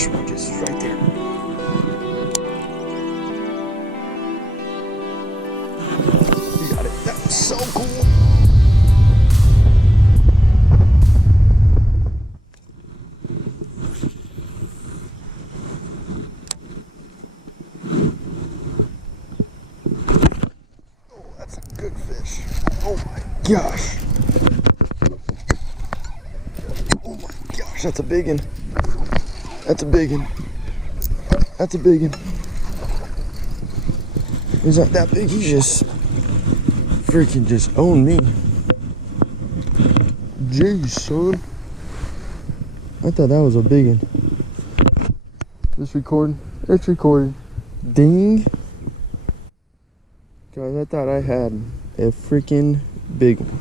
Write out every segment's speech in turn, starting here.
fish just right there. You got it. That was so cool. Oh, that's a good fish. Oh my gosh. Oh my gosh, that's a big one. That's a big one. That's a big one. He's not that big, he just freaking just owned me. Jeez, son. I thought that was a big one. This recording? It's recording. Ding. Guys, I thought I had a freaking big one.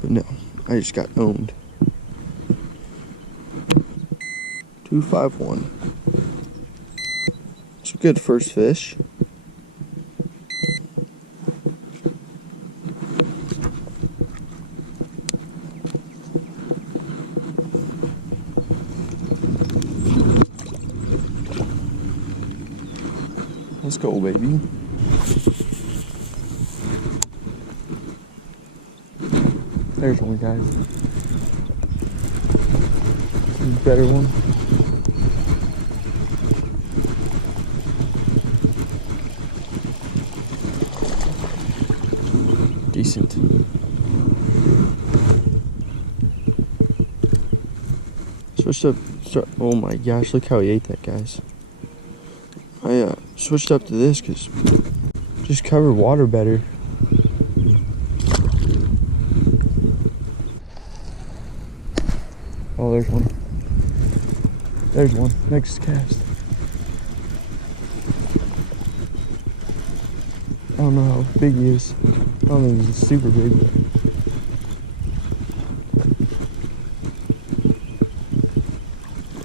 But no, I just got owned. 251. It's a good first fish. Let's go, baby. There's one, guys. Better one. Decent. Switched up. Oh my gosh! Look how he ate that, guys. I switched up to this because just covered water better. Oh, there's one. There's one. Next cast. I don't know how big he is. I don't think he's super big, but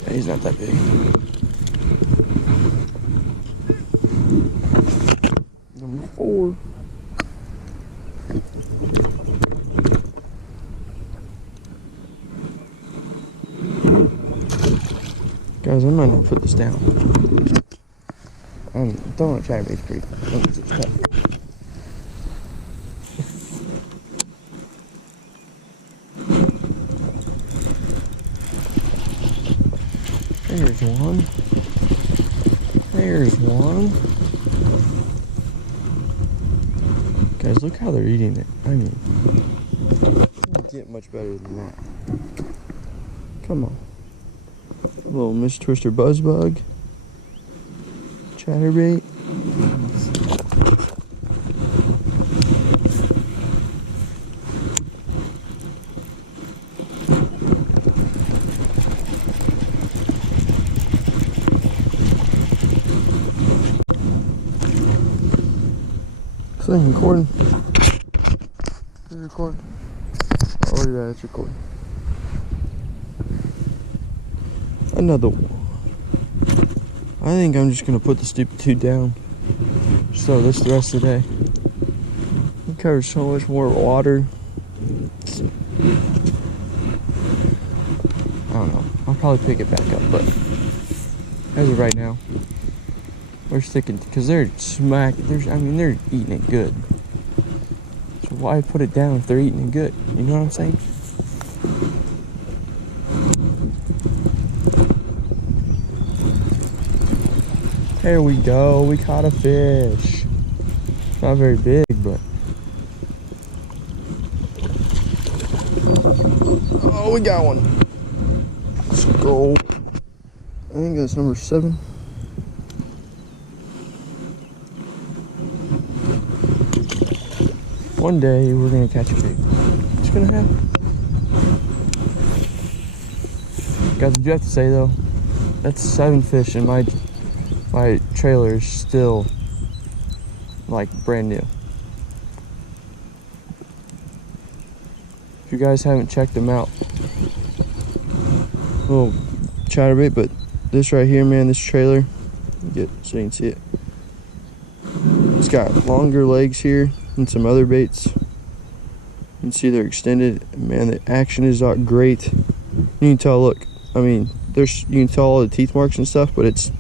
yeah, he's not that big. Number 4. Guys, I might not put this down. I'm throwing a chatterbait's pretty. There's one. There's one. Guys, look how they're eating it. I mean, can't get much better than that. Come on. A little Mr. Twister buzzbug. Chatterbait. Thing recording. It's recording. Oh, look at that, it's recording. Another one. I think I'm just gonna put the stupid 2 down. So this the rest of the day. It covers so much more water. I don't know. I'll probably pick it back up, but as of right now, we're sticking because they're they're eating it good. So why put it down if they're eating it good? You know what I'm saying? There we go. We caught a fish. Not very big, but oh, we got one. Let's go. I think that's number 7. One day we're gonna catch a pig. It's gonna happen. Guys, what you have to say though, that's 7 fish, and my trailer is still like brand new. If you guys haven't checked them out, little chatterbait, but this right here, man, this trailer, get so you can see it. It's got longer legs here and some other baits. You can see they're extended. Man, the action is great. You can tell, look, I mean, there's, you can tell all the teeth marks and stuff, but it's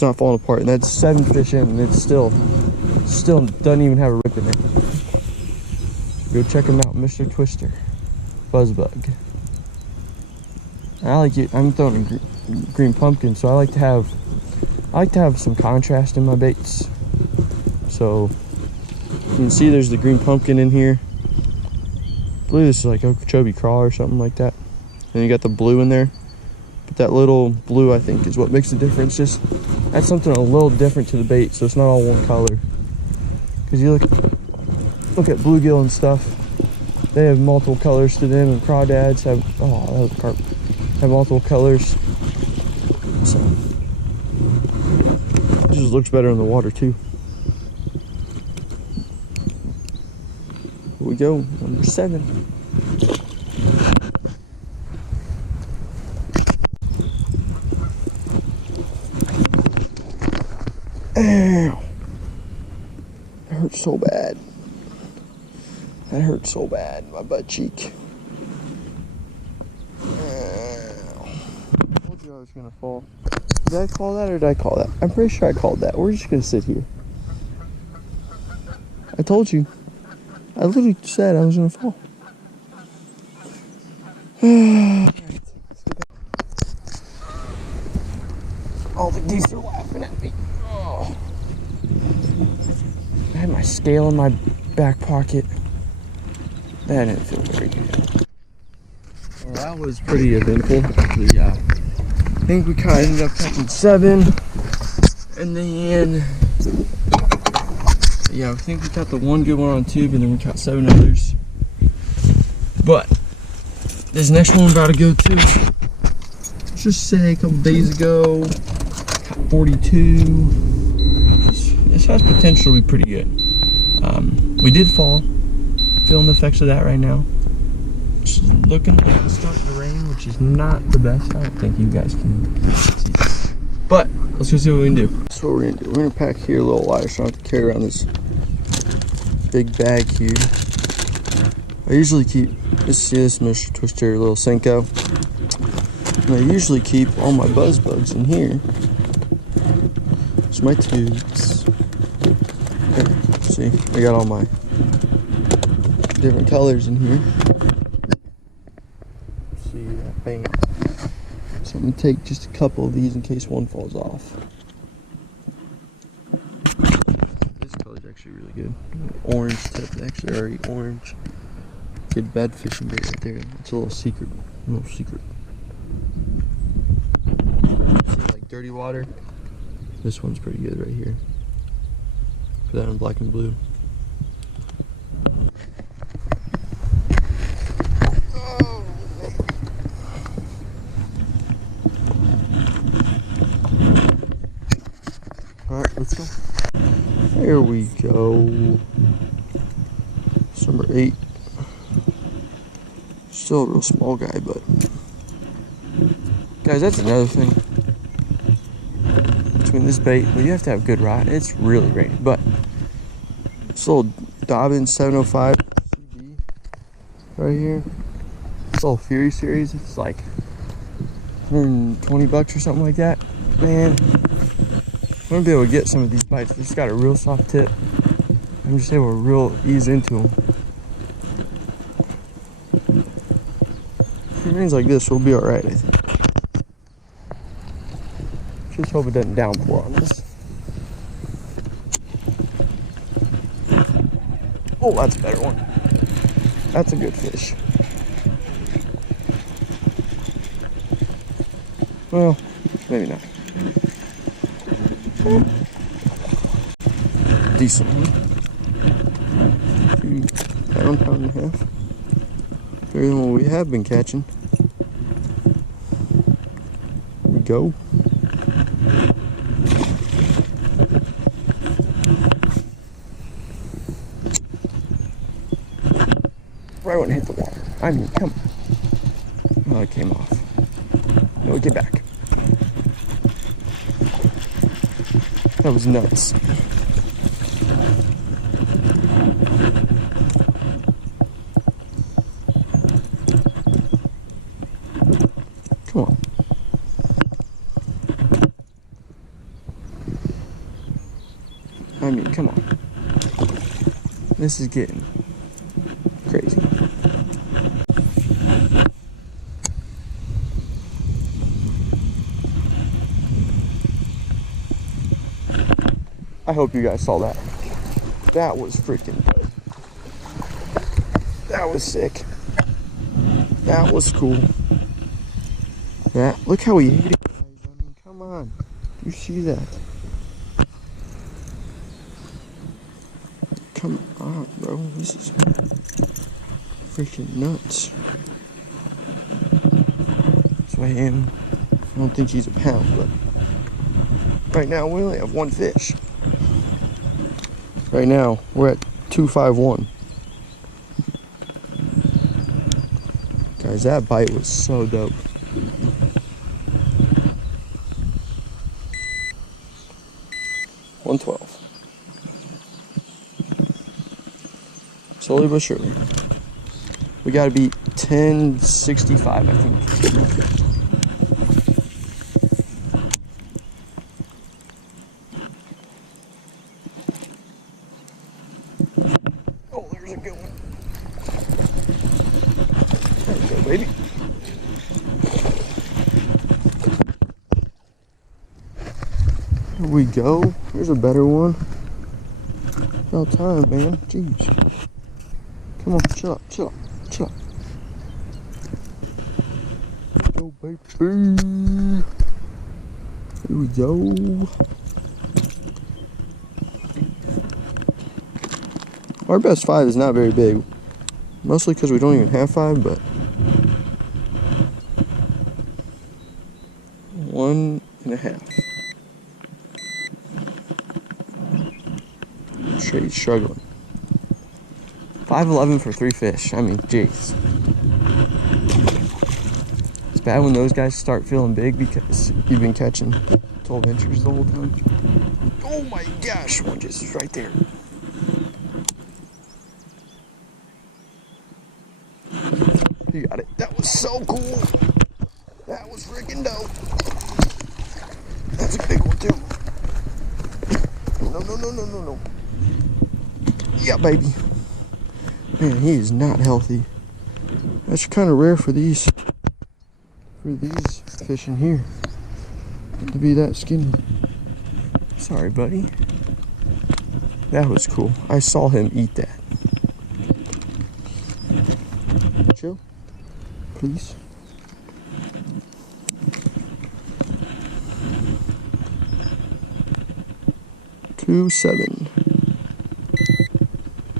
not falling apart. And that's 7 fish in, and it's still doesn't even have a rip in it. Go check him out, Mr. Twister Buzzbug. I like it. I'm throwing a green pumpkin, so I like to have some contrast in my baits. So you can see there's the green pumpkin in here. I believe this is like Okeechobee craw or something like that. And you got the blue in there. But that little blue, I think, is what makes the difference. Just add something a little different to the bait, so it's not all one color. Because you look at bluegill and stuff, they have multiple colors to them, and crawdads have, oh, that was a carp, have multiple colors. So it just looks better in the water too. Here we go, number 7. Ow! That hurts so bad. That hurts so bad, my butt cheek. Ow. I told you I was gonna fall. Did I call that or did I call that? I'm pretty sure I called that. We're just gonna sit here. I told you. I literally said I was gonna fall. All the geese are laughing at me. Oh. I had my scale in my back pocket. That didn't feel very good. Well, that was pretty eventful. Yeah, I think we kind of ended up catching 7. And then, yeah, I think we caught the one good one on tube, and then we caught 7 others. But this next one we're about to go to, let's just say a couple days ago, caught 42. This has potential to be pretty good. We did fall. Feeling the effects of that right now. It's looking like it's starting to rain, which is not the best. I don't think you guys can see. But let's go see what we can do. That's what we're gonna do. We're gonna pack here a little lighter so I don't have to carry around this big bag here. I usually keep this Mr. Twister little Senko. And I usually keep all my buzz bugs in here. It's my tubes. Okay, see, I got all my different colors in here. See that? Bang. So I'm gonna take just a couple of these in case one falls off. This color's actually really good. Orange tip, actually already orange. Good bed fishing bait right there. It's a little secret. See, like dirty water. This one's pretty good right here. Put that on black and blue. Alright, let's go. There we go. It's number 8. Still a real small guy, but guys, that's another thing between this bait. Well, you have to have good rod. It's really raining, but this little Dobbins 705 CD right here. This little Fury series. It's like $120 or something like that. Man, I'm gonna be able to get some of these bites. It's got a real soft tip. I'm just able to real ease into them. If it rains like this, we'll be alright, I think. Just hope it doesn't downpour on us. Oh, that's a better one. That's a good fish. Well, maybe not. Decent one. Pound and a half. Better than what we have been catching. Here we go. Right when it hit the water. I mean, come on. Oh, it came off. No, get back. That was nuts. Come on. This is getting crazy. I hope you guys saw that. That was freaking dope. That was sick. That was cool. That, look how he hit it, guys. I mean, come on. Do you see that? Come on, bro. This is freaking nuts. So I am. I don't think he's a pound, but right now we only have one fish. Right now we're at 251. Guys, that bite was so dope. $112. Slowly but surely. We gotta beat 1065, I think. Oh, there's a good one. There we go, baby. Here we go. Here's a better one. About time, man. Jeez. Come on, chill up, chill up, chill up. Let's go, baby. Here we go. Our best 5 is not very big. Mostly because we don't even have 5, but 1.5. I'm sure he's struggling. 5.11 for 3 fish. I mean, jeez. It's bad when those guys start feeling big because you've been catching 12 inches the whole time. Oh my gosh, one just is right there. You got it. That was so cool. That was freaking dope. That's a big one too. No. Yeah, baby. Man, he is not healthy. That's kind of rare for these fish in here to be that skinny. Sorry, buddy. That was cool. I saw him eat that. Chill, please. $2.7.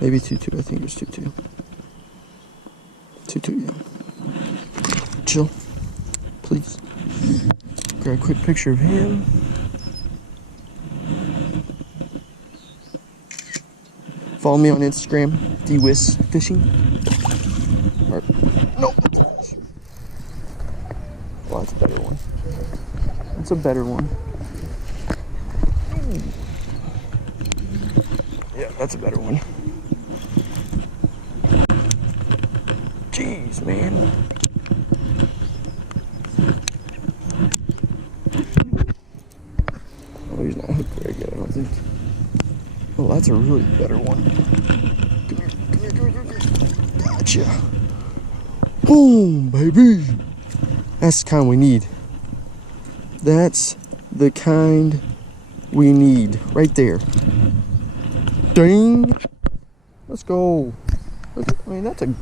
Maybe 2.2. I think it was 2.2. 2.2, yeah. Chill, please. Grab a quick picture of him. Follow me on Instagram, DWIS Fishing. Or, nope. Well, that's a better one. That's a better one. Yeah, that's a better one. Jeez, man. Oh, he's not hooked very good, I don't think. Oh, that's a really better one. Come here. Gotcha. Boom, baby. That's the kind we need. That's the kind we need. Right there. Ding. Let's go. I mean, that's a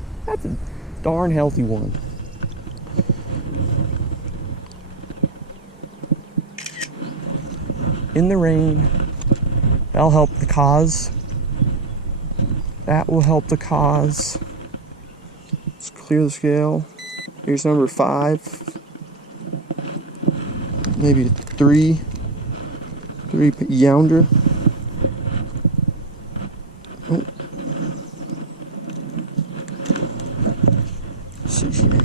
darn healthy one. In the rain. That'll help the cause. That will help the cause. Let's clear the scale. Here's number 5. Maybe 3 younder. Oh. Let's see here.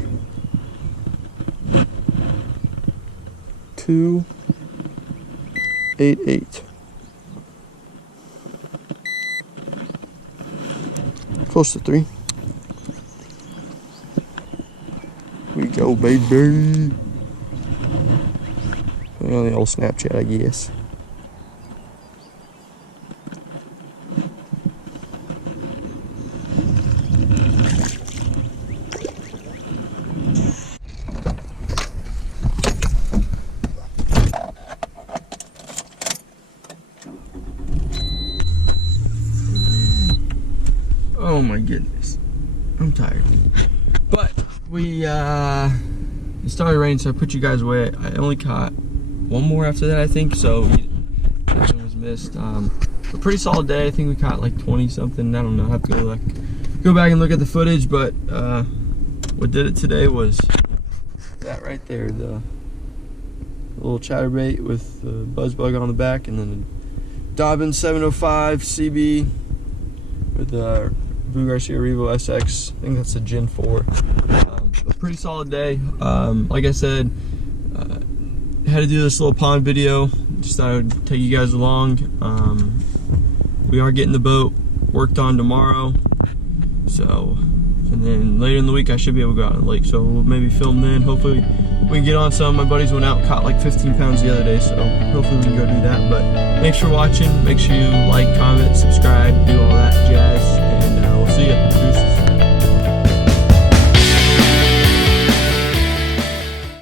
2.88. Close to 3. We go, baby. On the old Snapchat, I guess. tired. But we it started raining, so I put you guys away. I only caught one more after that, I think, so it was missed. A pretty solid day. I think we caught like 20 something. I don't know. I have to go back and look at the footage, but what did it today was that right there, the little chatterbait with the buzz bug on the back, and then a Dobbins 705 CB with the Blue Garcia Revo SX. I think that's a Gen 4. A pretty solid day. Like I said, had to do this little pond video. Just thought I would take you guys along. We are getting the boat worked on tomorrow. So, and then later in the week I should be able to go out on the lake. So we'll maybe film then. Hopefully we can get on some. My buddies went out and caught like 15 pounds the other day. So hopefully we can go do that. But thanks for watching. Make sure you like, comment, subscribe, do all that jazz. And we'll see you. Peace.